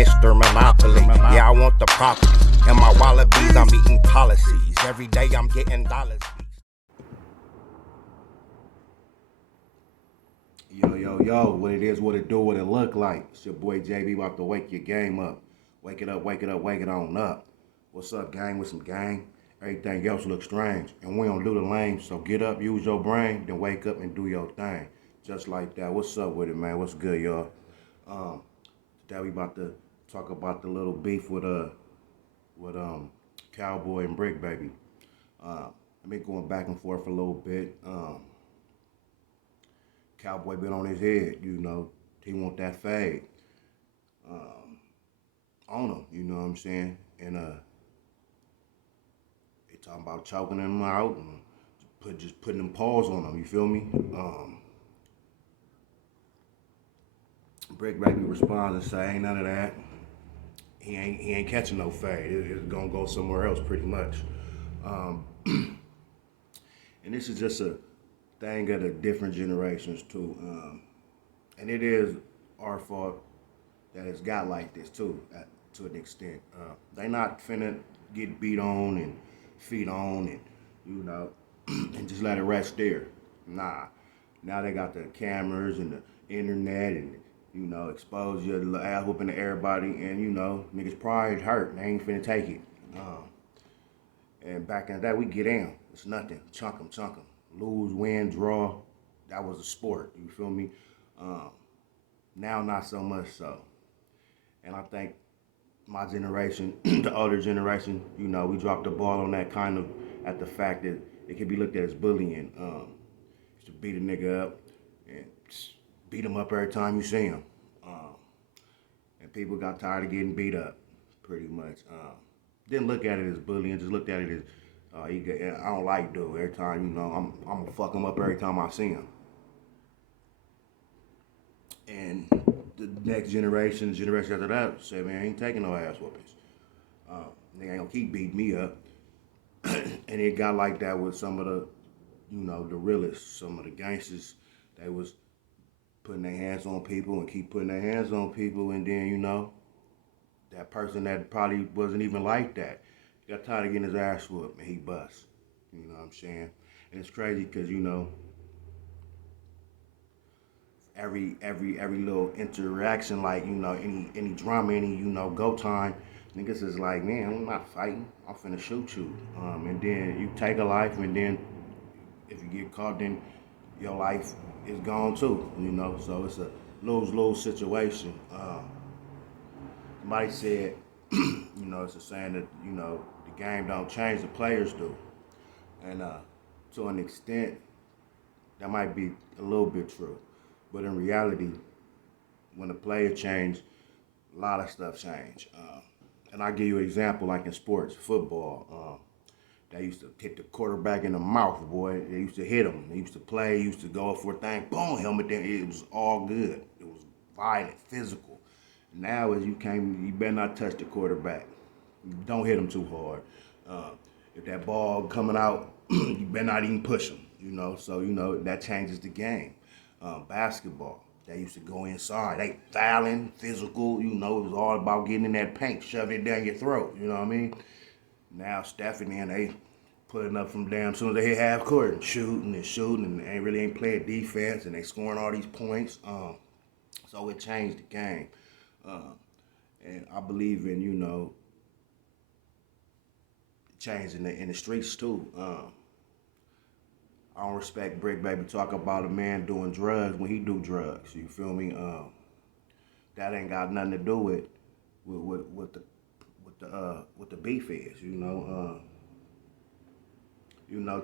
Mr. Monopoly. Yeah, I want the property. And my wallabies, I'm eating policies. Every day I'm getting dollars. Yo, what it is, what it do, what it look like. It's your boy JB about to wake your game up. Wake it up, wake it up, wake it on up. What's up, gang? With some gang? Everything else looks strange. And we don't do the lame, so get up, use your brain, then wake up and do your thing. Just like that. What's up with it, man? What's good, y'all? Today we about to talk about the little beef with Cowboy and Brick, baby. I've been going back and forth a little bit. Cowboy been on his head, he want that fade on him, you know what I'm saying? And they talking about choking him out and just putting them paws on him, you feel me? Brick Baby responds and say, ain't none of that. He ain't catching no fade. It's gonna go somewhere else pretty much. And this is just a thing of the different generations too. And it is our fault that it's got like this too, to an extent. They not finna get beat on and feed on and, and just let it rest there. Nah. Now they got the cameras and the internet and, expose your ass whooping to everybody and, niggas pride hurt. They ain't finna take it. And back in the day, we get in. It's nothing. Chunk 'em. Lose, win, draw. That was a sport. You feel me? Now, not so much so. And I think my generation, the older generation, we dropped the ball on that kind of at the fact that it can be looked at as bullying. Used to beat a nigga up and beat him up every time you see him. And people got tired of getting beat up, pretty much. Didn't look at it as bullying, just looked at it as I don't like dude. Every time, I'm gonna fuck him up every time I see him. And the next generation after that, said, man, I ain't taking no ass whoopings. They ain't gonna keep beating me up. And it got like that with some of the, the realists, some of the gangsters. They was putting their hands on people and keep putting their hands on people, and then, that person that probably wasn't even like that got tired of getting his ass whooped and he bust. You know what I'm saying? And it's crazy because, every little interaction, like, any drama, any, go time, niggas is like, man, I'm not fighting. I'm finna shoot you. And then you take a life, and then if you get caught, then your life is gone too, So it's a lose-lose situation. Somebody said, it's a saying that, the game don't change, the players do. And to an extent, that might be a little bit true. But in reality, when the players change, a lot of stuff change. And I'll give you an example, like in sports, football. They used to hit the quarterback in the mouth, boy. They used to hit him. They used to play, used to go up for a thing, boom, helmet down. It was all good. It was violent, physical. Now you better not touch the quarterback. Don't hit him too hard. If that ball coming out, you better not even push him, So, that changes the game. Basketball, they used to go inside. They fouling, physical, it was all about getting in that paint, shoving it down your throat, you know what I mean? Now, Stephanie and they putting up from damn soon as they hit half court and shooting, and they really ain't playing defense, and they scoring all these points. So it changed the game. And I believe in, change in the streets too. I don't respect Brick Baby talk about a man doing drugs when he do drugs. You feel me? That ain't got nothing to do with the beef is.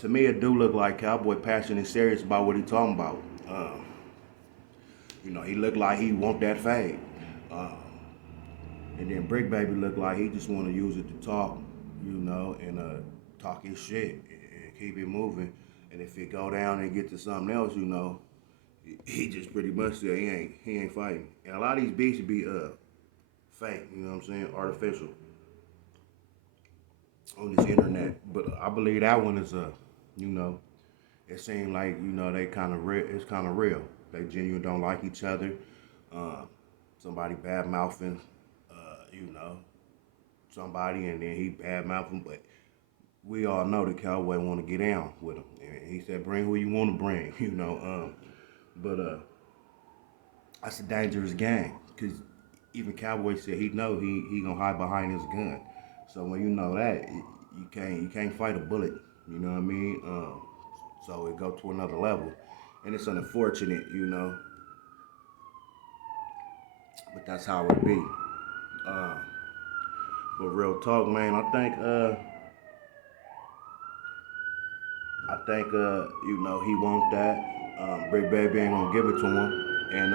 To me, it do look like Cowboy passionate and serious about what he talking about. He look like he want that fade. And then Brick Baby look like he just want to use it to talk, and talk his shit and keep it moving. And if it go down and get to something else, he just pretty much said he ain't fighting. And a lot of these beats be fake, artificial on this internet. But I believe that one is it seemed like they kind of real. It's kind of real. They genuinely don't like each other. Somebody bad mouthing you know, somebody, and then he badmouth him. But we all know the cowboy want to get down with him. And he said, "Bring who you want to bring," you know. But that's a dangerous game because even Cowboy said he know he gonna hide behind his gun. So when you know that, you can't fight a bullet. You know what I mean? So it go to another level, and it's unfortunate, you know. But that's how it be. Uh, but real talk, man. I think you know, he want that. Big Baby ain't gonna give it to him, and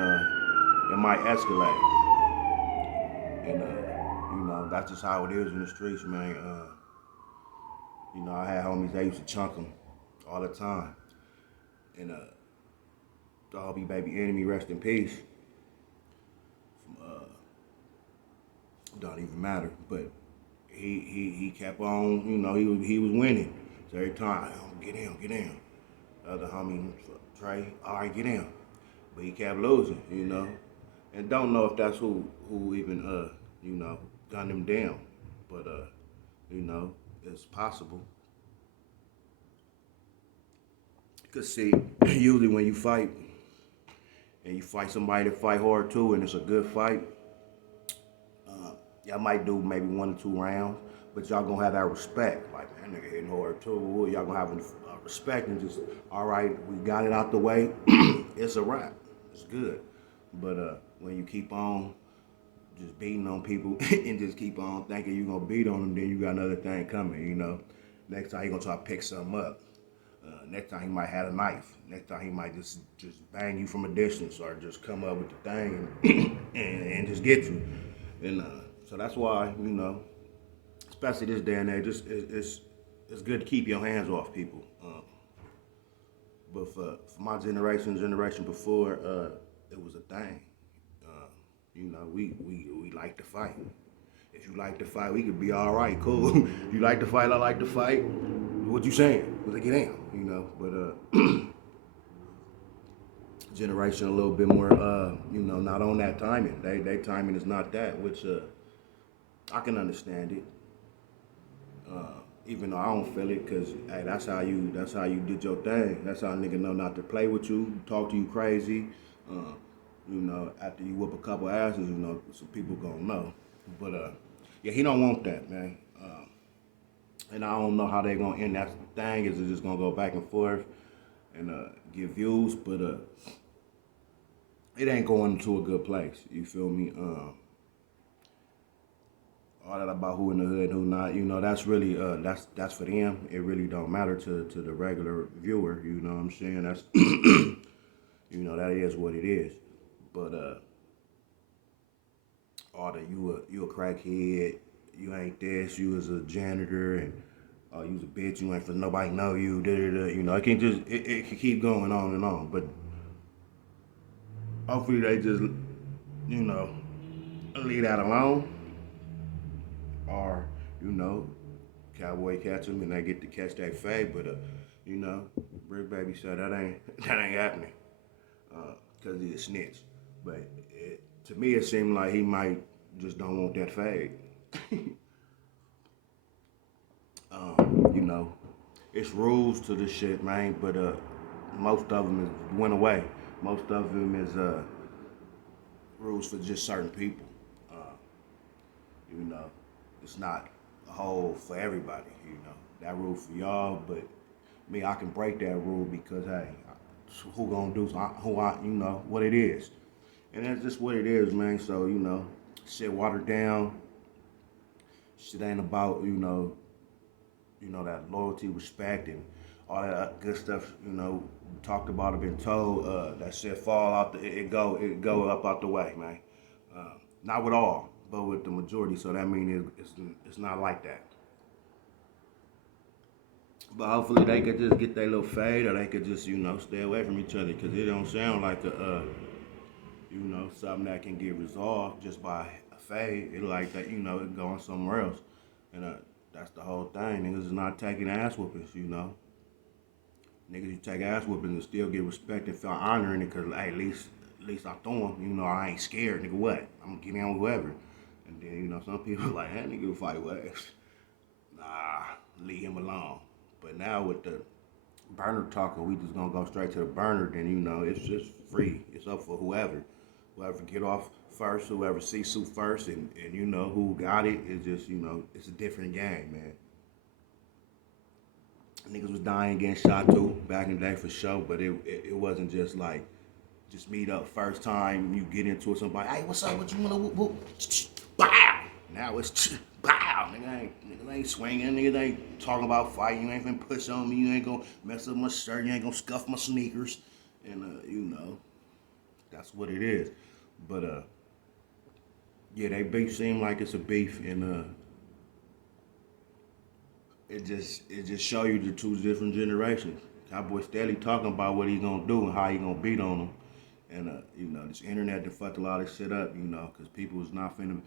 it might escalate. And you know, that's just how it is in the streets, man. You know, I had homies they used to chunk them all the time, and Doggy Baby Enemy, rest in peace. Don't even matter, but he kept on. You know, he was winning. So every time, oh, get in. The other homie Trey, all right, get in. But he kept losing, you know. And don't know if that's who even you know, gunned him down. But you know, it's possible. Cause see, usually when you fight and you fight somebody that fight hard too, and it's a good fight, y'all might do maybe 1 or 2 rounds, but y'all gonna have that respect. Like, man, that nigga hitting hard too. Y'all gonna have respect and just, all right, we got it out the way. It's a wrap. It's good. But when you keep on just beating on people and just keep on thinking you're gonna beat on them, then you got another thing coming, you know. Next time he gonna try to pick something up. Next time he might have a knife. Next time he might just bang you from a distance or just come up with the thing and just get you. And so that's why, you know, especially this day and age, it's good to keep your hands off people. But for my generation before, it was a thing. You know, we like to fight. If you like to fight, we could be all right, cool. You like to fight, I like to fight. What you saying? Let's get in, you know. But generation a little bit more, you know, not on that timing. They timing is not that, which I can understand it. Even though I don't feel it, cause hey, that's how you did your thing. That's how a nigga know not to play with you, talk to you crazy. You know, after you whoop a couple asses, you know, some people gonna know. But yeah, he don't want that, man. And I don't know how they gonna end that thing. Is it just gonna go back and forth and get views? But it ain't going to a good place. You feel me? All that about who in the hood, who not, you know, that's really that's for them. It really don't matter to the regular viewer. You know what I'm saying? That's you know, that is what it is. But all the you a crackhead, you ain't this, you was a janitor, and you was a bitch, you ain't for nobody know you, you know, it can just it can keep going on and on. But hopefully they just, you know, leave that alone. Or, you know, Cowboy catch them and they get to catch that fade. But you know, Brick Baby said that ain't happening. Cause he a snitch. But to me it seemed like he might just don't want that fade. You know, it's rules to this shit, man. But most of them went away. Most of them is rules for just certain people. You know, it's not a whole for everybody. You know, that rule for y'all, but me, I can break that rule because hey, who gonna do you know what it is, and that's just what it is, man. So you know, shit watered down. Shit ain't about you know that loyalty, respect, and all that good stuff. You know, talked about it, been told. That shit fall out. It go up out the way, man. Not with all, but with the majority. So that means it's not like that. But hopefully they could just get their little fade, or they could just stay away from each other, because it don't sound like something that can get resolved just by a fade. It like that it going somewhere else, and that's the whole thing. Niggas is not taking ass whoopings, Niggas, you take ass whoopings and still get respect and feel honoring it, because hey, at least I throw him. I ain't scared, nigga. What? I'm gonna get in with whoever, And then, you know, some people like, that nigga will fight waves. Nah, leave him alone. But now with the burner talking, we just gonna go straight to the burner, then, you know, it's just free. It's up for whoever. Whoever get off first, whoever see suit first, and you know, who got it, is just, you know, it's a different game, man. Niggas was dying getting shot too back in the day for sure, but it wasn't just like, just meet up first time you get into it, somebody, hey, what's up, what you wanna whoop? Bow! Now it's bow! Niggas ain't swinging, niggas ain't talking about fighting, you ain't finna push on me, you ain't gonna mess up my shirt, you ain't gonna scuff my sneakers, and you know, that's what it is. But yeah, they beef seem like it's a beef, and it just show you the two different generations. Cowboy steady talking about what he gonna do and how he gonna beat on them. And you know, this internet to fuck a lot of shit up, you know, because people is not finna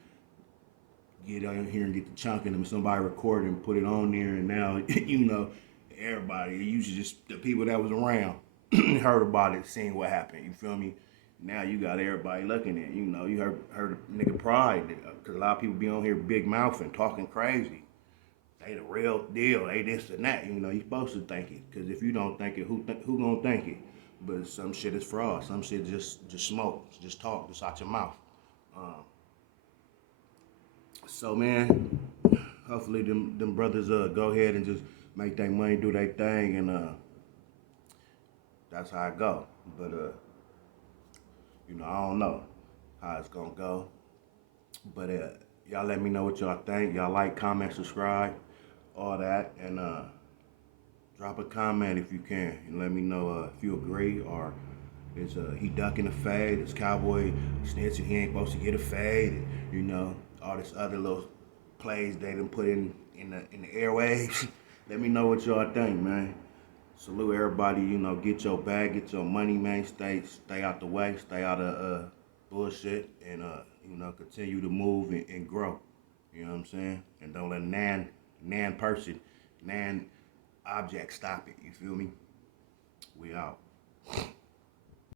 get out here and get the chunk in them. Somebody record it and put it on there, and now, you know, everybody, usually just the people that was around heard about it, seen what happened. You feel me? Now you got everybody looking at, you know, you heard nigga Pride, because a lot of people be on here big mouthing, talking crazy. They the real deal. They this and that. You know, you supposed to think it. Because if you don't think it, who gonna think it? But some shit is fraud. Some shit just smoke. Just talk. Just out your mouth. So man, hopefully them brothers go ahead and just make their money, do their thing, and that's how it go. But you know, I don't know how it's gonna go. But y'all let me know what y'all think. Y'all like, comment, subscribe, all that, and drop a comment if you can, and let me know if you agree, or is he ducking a fade? Is Cowboy snitching? He ain't supposed to get a fade. And, you know, all this other little plays they done put in the airwaves. Let me know what y'all think, man. Salute everybody. You know, get your bag, get your money, man. Stay out the way. Stay out of bullshit, and you know, continue to move and grow. You know what I'm saying? And don't let nan object stop it. You feel me? We out.